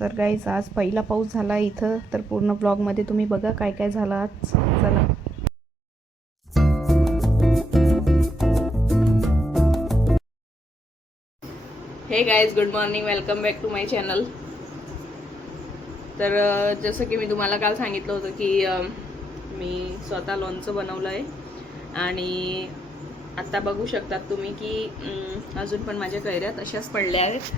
तर गाईज आज पहिला पाऊस झाला इथं, तर पूर्ण ब्लॉगमध्ये तुम्ही बघा काय काय झालं आज. चला. Hey guys, good morning, welcome back to my channel. तर जसं की मी तुम्हाला काल सांगितलं होतं की मी स्वतः लोणचं बनवलं आहे आणि आता बघू शकतात तुम्ही की अजून पण माझ्या कैऱ्या तशाच पडल्या आहेत.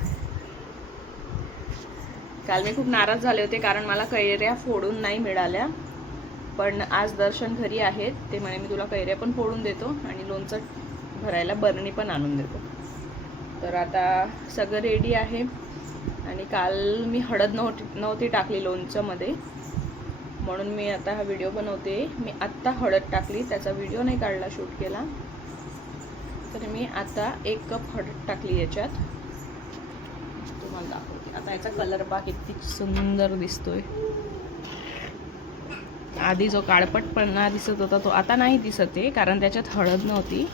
काल मी खूप नाराज झाले होते कारण मला कैऱ्या फोडून नाही मिळाल्या, पण आज दर्शन घरी आहेत, ते म्हणे मी तुला कैऱ्या पण फोडून देतो आणि लोणचं भरायला बरणी पण आणून देतो. तर आता सगळं रेडी आहे आणि काल मी हळद नव्हती टाकली लोणच्यामध्ये, म्हणून मी आता हा व्हिडिओ बनवते. मी आत्ता हळद टाकली, त्याचा व्हिडिओ नाही काढला, शूट केला. तर मी आता 1 कप हळद टाकली याच्यात, तुम्हाला दाखवते. आता याचा कलर पहा किती सुंदर दिसतोय. आधी जो काळपटपणा दिसत होता तो आता नाही दिसत आहे, कारण त्याच्यात हळद नव्हती.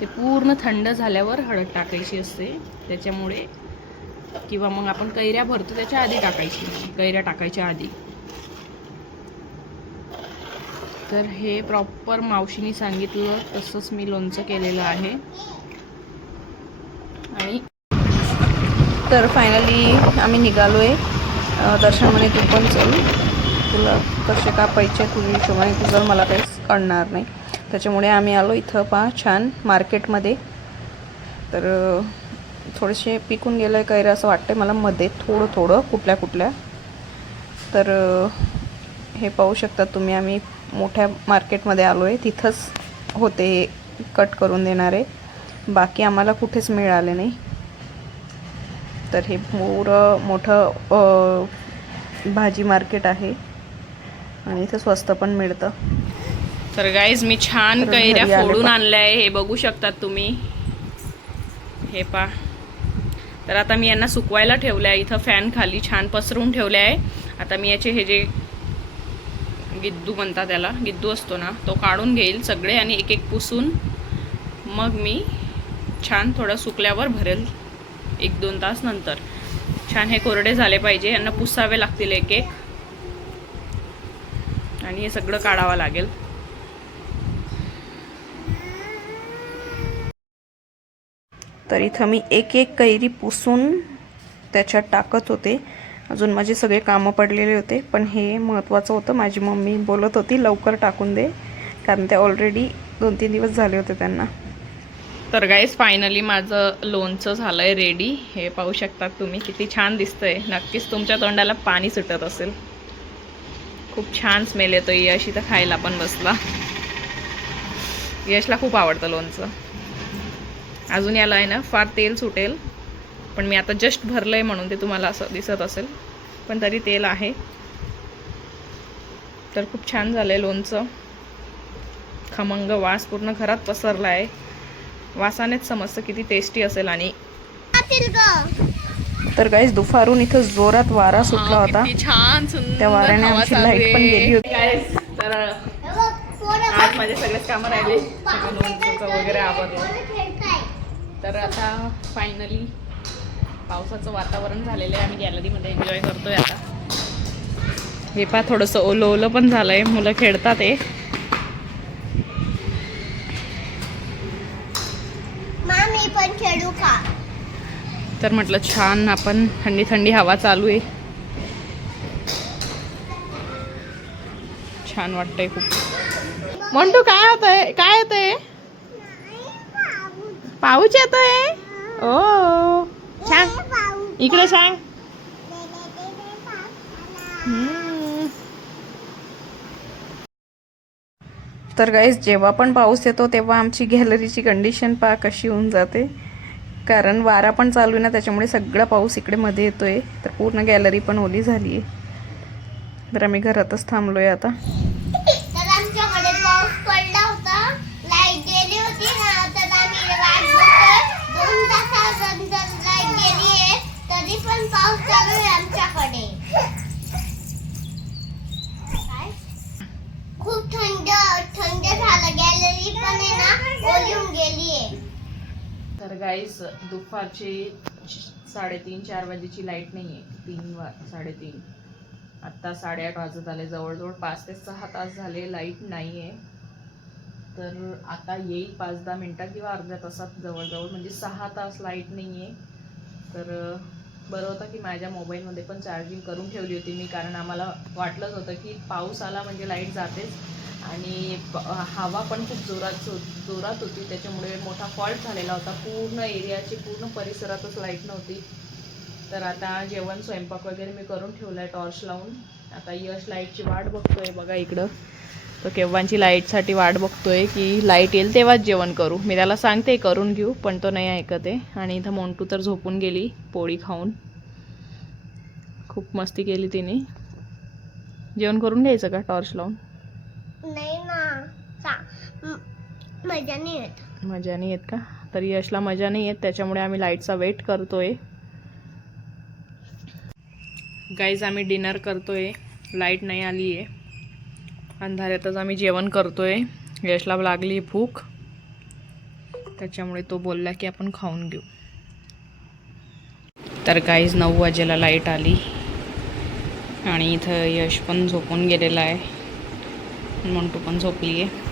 ते पूर्ण थंड झाल्यावर हळद टाकायची असते त्याच्यामुळे, किंवा मग आपण कैऱ्या भरतो त्याच्या आधी टाकायची, कैऱ्या टाकायच्या आधी. तर हे प्रॉपर मावशीने सांगितलं तसंच मी लोणचं केलेलं आहे. आणि तर फायनली आम्ही निघालोय. दर्शन म्हणे तू पण चल, तुला कसे कापायचे तुझ्या हिशोबाने, तुझं मला काहीच कळणार नाही. त्याच्यामुळे आम्ही आलो इथं पहा छान मार्केटमध्ये. तर थोडेसे पिकून गेलं आहे कैऱ्या असं वाटतं मला मध्ये, थोडं कुठल्या. तर हे पाहू शकता तुम्ही, आम्ही मोठ्या मार्केटमध्ये आलो आहे. तिथंच होते कट करून देणारे, बाकी आम्हाला कुठेच मिळाले नाही. तर हे मोठं भाजी मार्केट आहे आणि इथं स्वस्त पण मिळतं. तर गाईज मी छान कैऱ्या फोडून आणल्या आहे, हे बघू शकतात तुम्ही, हे पा. तर आता मी यांना सुकवायला ठेवलं आहे, इथं फॅन खाली छान पसरून ठेवले आहे. आता मी याचे हे जे गिद्दू म्हणतात त्याला, गिद्दू असतो ना, तो काढून घेईल सगळे आणि एक पुसून मग मी छान थोडं सुकल्यावर भरेल 1-2 तास नंतर. छान हे कोरडे झाले पाहिजे, यांना पुसावे लागतील एक आणि हे सगळं काढावं लागेल. तर इथं मी एक कैरी पुसून त्याच्यात टाकत होते. अजून माझे सगळे कामं पडलेले होते, पण हे महत्त्वाचं होतं. माझी मम्मी बोलत होती लवकर टाकून दे, कारण ते ऑलरेडी 2-3 दिवस झाले होते त्यांना. तर गाईस फायनली माझं लोणचं झालं आहे रेडी. हे पाहू शकतात तुम्ही, किती छान दिसतंय. नक्कीच तुमच्या तोंडाला पाणी सुटत असेल. खूप छान स्मेल येतो. यश इथं खायला पण बसला. यशला खूप आवडतं लोणचं. अजून याला आहे ना फार तेल सुटेल, पण मी आता जस्ट भरलं आहे म्हणून ते तुम्हाला असं दिसत असेल, पण तरी तेल आहे. तर खूप छान झालं आहे लोणचं. खमंग वास पूर्ण घरात पसरला आहे. वासानेच समजतं किती टेस्टी असेल. आणि तर गाईस दुपारून इथं जोरात वारा सुटला होता, छान त्या वाऱ्याने आमची लाईट पण गेली होती. गाईस तर आज माझे सगळेच कामं राहिले, लोणचं वगैरे आवरलं. तर आता फायनली पावसाचं वातावरण झालेलं आहे, आम्ही गॅलरीमध्ये एन्जॉय करतोय आता. हे पहा थोडंसं ओलं पण झालंय, मुलं खेळतात आहे. पण खेळू का? तर म्हटलं छान आपण थंडी हवा चालू आहे, छान वाटतंय खूप. मंटू काय होतंय? पाऊस येतोय. ओ छान, इकडे सांग. तर गाईस जेव्हा पण पाऊस येतो तेव्हा आमची गॅलरीची कंडिशन पहा कशी होऊन जाते, कारण वारा पण चालू आहे ना, त्याच्यामुळे सगळा पाऊस इकडे मध्ये येतोय. तर पूर्ण गॅलरी पण ओली झाली आहे. तर आम्ही घरातच थांबलोय आता. तर आमच्याकडे पाऊस पडला होता, लाईट गेली होती ना, तर आम्ही वाट बघतोय. 2 तासानंतर लाईट गेली आहे, तरी पण पाऊस चालू आहे आमच्याकडे. खूप थंड झालं, गॅलरी पण आहे ना ओली होऊन गेली आहे. तर गाईस दुपारचे 3:30-4 वाजेची लाईट नाही आहे. 3:30. आत्ता 8:30 वाजत आले. जवळजवळ 5 ते 6 तास झाले लाईट नाही आहे. तर आता येईल 5-10 मिनटात किंवा अर्ध्या तासात जवळजवळ, म्हणजे 6 तास लाईट नाही आहे. तर बरं होतं की माझ्या मोबाईलमध्ये पण चार्जिंग करून ठेवली होती मी, कारण आम्हाला वाटलंच होतं की पाऊस आला म्हणजे लाईट जातेच आणि हवा पण खूप जोरात होती. त्याच्यामुळे मोठा फॉल्ट झालेला होता. पूर्ण एरियाची, पूर्ण परिसरातच लाईट नव्हती. तर आता जेवण स्वयंपाक वगैरे मी करून ठेवला आहे टॉर्च लावून. आता यश लाईटची वाट बघतोय. बघा इकडं तो केव्हाची लाईटसाठी वाट बघतोय की लाईट येईल तेव्हाच जेवण करू. मी त्याला सांगते करून घेऊ, पण तो नाही ऐकत आहे. आणि इथं मोंटू तर झोपून गेली पोळी खाऊन. खूप मस्ती केली तिने. जेवण करून घ्यायचं का टॉर्च लावून? नाही ना, मजा नाही येत. मजा नाही येत का? तर यशला मजा नाही येत, त्याच्यामुळे आम्ही लाईटचा वेट करतोय. गाईज आम्ही डिनर करतोय. लाईट नाही आली आहे. अंधाऱ्यातच आम्ही जेवण करतोय. यशला लागली भूक, त्याच्यामुळे तो बोलला की आपण खाऊन घेऊ. तर गाईज 9 वाजेला लाईट आली आणि इथं यश पण झोपून गेलेला आहे. मंटू पण झोपली आहे.